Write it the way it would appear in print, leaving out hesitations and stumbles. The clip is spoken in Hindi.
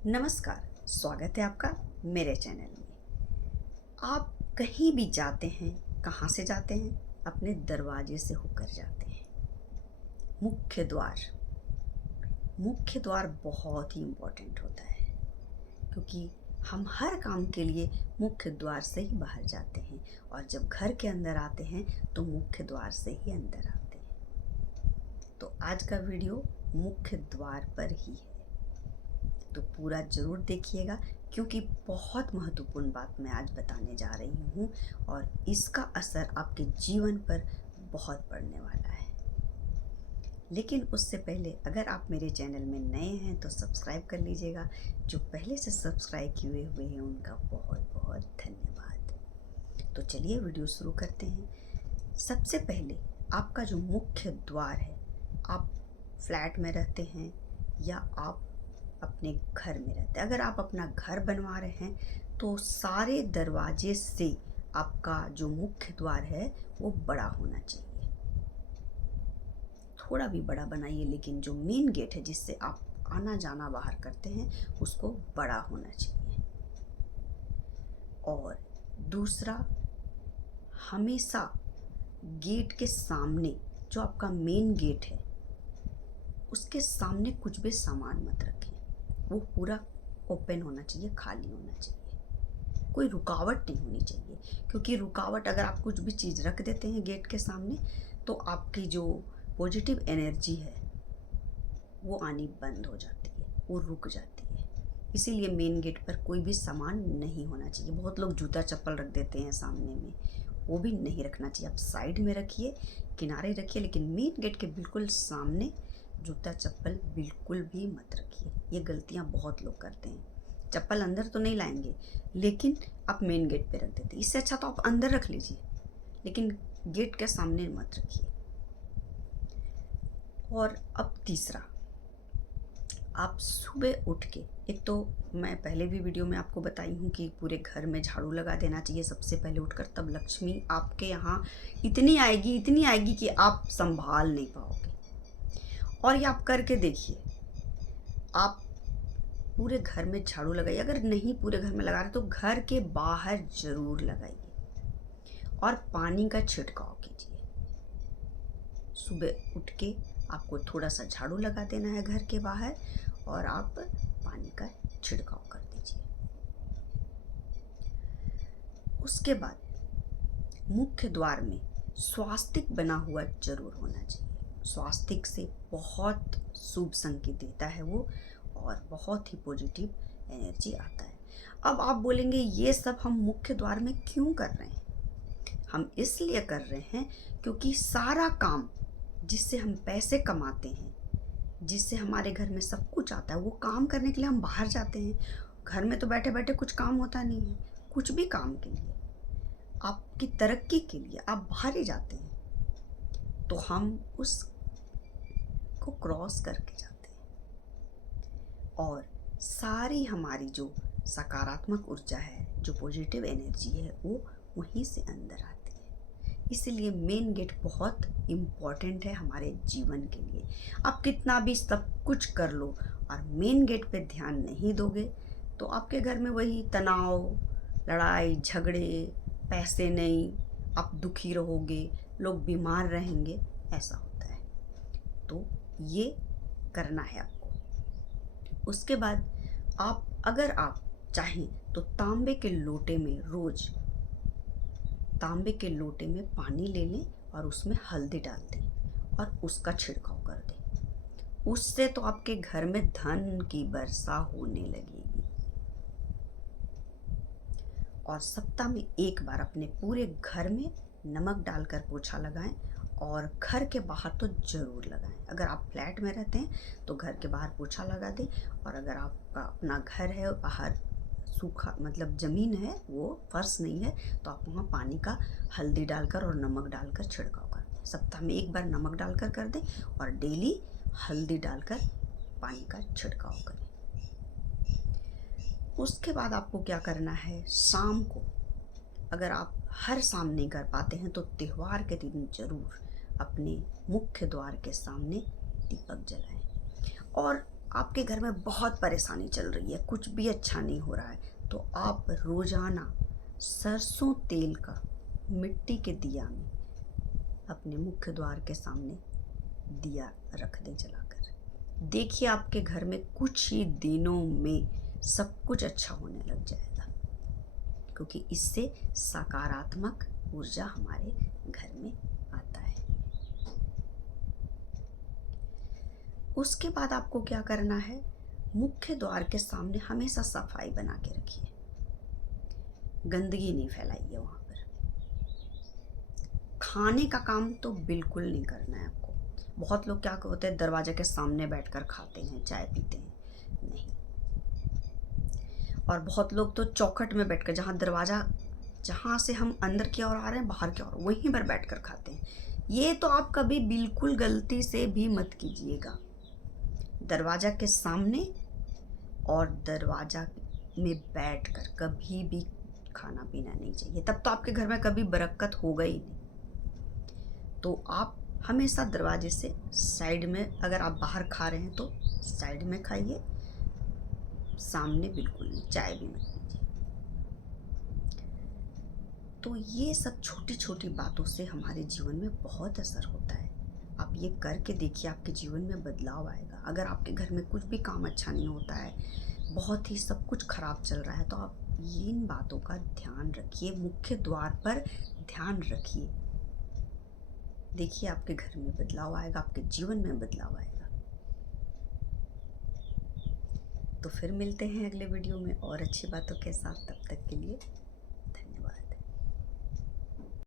नमस्कार। स्वागत है आपका मेरे चैनल में। आप कहीं भी जाते हैं, कहाँ से जाते हैं? अपने दरवाजे से होकर जाते हैं। मुख्य द्वार। मुख्य द्वार बहुत ही इम्पोर्टेंट होता है, क्योंकि हम हर काम के लिए मुख्य द्वार से ही बाहर जाते हैं और जब घर के अंदर आते हैं तो मुख्य द्वार से ही अंदर आते हैं। तो आज का वीडियो मुख्य द्वार पर ही है, तो पूरा ज़रूर देखिएगा, क्योंकि बहुत महत्वपूर्ण बात मैं आज बताने जा रही हूँ और इसका असर आपके जीवन पर बहुत पड़ने वाला है। लेकिन उससे पहले अगर आप मेरे चैनल में नए हैं तो सब्सक्राइब कर लीजिएगा। जो पहले से सब्सक्राइब किए हुए हैं उनका बहुत बहुत धन्यवाद। तो चलिए वीडियो शुरू करते हैं। सबसे पहले आपका जो मुख्य द्वार है, आप फ्लैट में रहते हैं या आप अपने घर में रहते हैं। अगर आप अपना घर बनवा रहे हैं तो सारे दरवाजे से आपका जो मुख्य द्वार है वो बड़ा होना चाहिए। थोड़ा भी बड़ा बनाइए, लेकिन जो मेन गेट है जिससे आप आना जाना बाहर करते हैं उसको बड़ा होना चाहिए। और दूसरा, हमेशा गेट के सामने, जो आपका मेन गेट है उसके सामने कुछ भी सामान मत रखें। वो पूरा ओपन होना चाहिए, खाली होना चाहिए, कोई रुकावट नहीं होनी चाहिए। क्योंकि रुकावट, अगर आप कुछ भी चीज़ रख देते हैं गेट के सामने तो आपकी जो पॉजिटिव एनर्जी है वो आनी बंद हो जाती है, वो रुक जाती है। इसीलिए मेन गेट पर कोई भी सामान नहीं होना चाहिए। बहुत लोग जूता चप्पल रख देते हैं सामने में, वो भी नहीं रखना चाहिए। आप साइड में रखिए, किनारे रखिए, लेकिन मेन गेट के बिल्कुल सामने जूता चप्पल बिल्कुल भी मत रखिए। ये गलतियाँ बहुत लोग करते हैं। चप्पल अंदर तो नहीं लाएंगे, लेकिन आप मेन गेट पे रख देते हैं। इससे अच्छा तो आप अंदर रख लीजिए, लेकिन गेट के सामने मत रखिए। और अब तीसरा, आप सुबह उठ के, एक तो मैं पहले भी वीडियो में आपको बताई हूँ कि पूरे घर में झाड़ू लगा देना चाहिए सबसे पहले उठकर। तब लक्ष्मी आपके यहाँ इतनी आएगी कि आप संभाल नहीं पाओगे। और ये आप करके देखिए, आप पूरे घर में झाड़ू लगाइए। अगर नहीं पूरे घर में लगा रहे तो घर के बाहर ज़रूर लगाइए और पानी का छिड़काव कीजिए। सुबह उठ के आपको थोड़ा सा झाड़ू लगा देना है घर के बाहर और आप पानी का छिड़काव कर दीजिए। उसके बाद मुख्य द्वार में स्वास्तिक बना हुआ जरूर होना चाहिए। स्वास्तिक से बहुत शुभ संकेत देता है वो, और बहुत ही पॉजिटिव एनर्जी आता है। अब आप बोलेंगे ये सब हम मुख्य द्वार में क्यों कर रहे हैं? हम इसलिए कर रहे हैं क्योंकि सारा काम जिससे हम पैसे कमाते हैं, जिससे हमारे घर में सब कुछ आता है, वो काम करने के लिए हम बाहर जाते हैं। घर में तो बैठे बैठे कुछ काम होता नहीं है। कुछ भी काम के लिए, आपकी तरक्की के लिए आप बाहर ही जाते हैं, तो हम उस को क्रॉस करके जाते हैं और सारी हमारी जो सकारात्मक ऊर्जा है, जो पॉजिटिव एनर्जी है, वो वहीं से अंदर आती है। इसलिए मेन गेट बहुत इम्पॉर्टेंट है हमारे जीवन के लिए। आप कितना भी सब कुछ कर लो और मेन गेट पे ध्यान नहीं दोगे तो आपके घर में वही तनाव, लड़ाई झगड़े, पैसे नहीं, आप दुखी रहोगे, लोग बीमार रहेंगे, ऐसा होता है। तो ये करना है आपको। उसके बाद अगर आप चाहें तो तांबे के लोटे में रोज तांबे के लोटे में पानी ले लें और उसमें हल्दी डाल दें और उसका छिड़काव कर दें। उससे तो आपके घर में धन की वर्षा होने लगेगी। और सप्ताह में एक बार अपने पूरे घर में नमक डालकर पोछा लगाएं और घर के बाहर तो ज़रूर लगाएं। अगर आप फ्लैट में रहते हैं तो घर के बाहर पोछा लगा दें, और अगर आपका अपना घर है बाहर सूखा, मतलब ज़मीन है, वो फर्श नहीं है, तो आप वहाँ पानी का हल्दी डालकर और नमक डालकर छिड़काव कर दें। सप्ताह में एक बार नमक डालकर कर दें और डेली हल्दी डालकर पानी का छिड़काव करें। उसके बाद आपको क्या करना है, शाम को, अगर आप हर शाम नहीं कर पाते हैं तो त्यौहार के दिन ज़रूर अपने मुख्य द्वार के सामने दीपक जलाएं। और आपके घर में बहुत परेशानी चल रही है, कुछ भी अच्छा नहीं हो रहा है, तो आप रोज़ाना सरसों तेल का मिट्टी के दिया में अपने मुख्य द्वार के सामने दिया रख दें जलाकर। देखिए आपके घर में कुछ ही दिनों में सब कुछ अच्छा होने लग जाएगा, क्योंकि इससे सकारात्मक ऊर्जा हमारे घर में आता है। उसके बाद आपको क्या करना है, मुख्य द्वार के सामने हमेशा सफाई बना के रखिए, गंदगी नहीं फैलाइए वहाँ पर। खाने का काम तो बिल्कुल नहीं करना है आपको। बहुत लोग क्या होते हैं, दरवाजे के सामने बैठकर खाते हैं, चाय पीते हैं, नहीं। और बहुत लोग तो चौखट में बैठकर, जहाँ से हम अंदर की ओर आ रहे हैं, बाहर की ओर, वहीं पर बैठकर खाते हैं। ये तो आप कभी बिल्कुल गलती से भी मत कीजिएगा। दरवाजा के सामने और दरवाजा में बैठकर कभी भी खाना पीना नहीं चाहिए, तब तो आपके घर में कभी बरकत होगा ही नहीं। तो आप हमेशा दरवाजे से साइड में, अगर आप बाहर खा रहे हैं तो साइड में खाइए, सामने बिल्कुल नहीं, चाय भी मत पीजिए। तो ये सब छोटी छोटी बातों से हमारे जीवन में बहुत असर होता है। आप ये करके देखिए, आपके जीवन में बदलाव आएगा। अगर आपके घर में कुछ भी काम अच्छा नहीं होता है, बहुत ही सब कुछ खराब चल रहा है, तो आप इन बातों का ध्यान रखिए, मुख्य द्वार पर ध्यान रखिए। देखिए आपके घर में बदलाव आएगा, आपके जीवन में बदलाव आएगा। तो फिर मिलते हैं अगले वीडियो में और अच्छी बातों के साथ। तब तक के लिए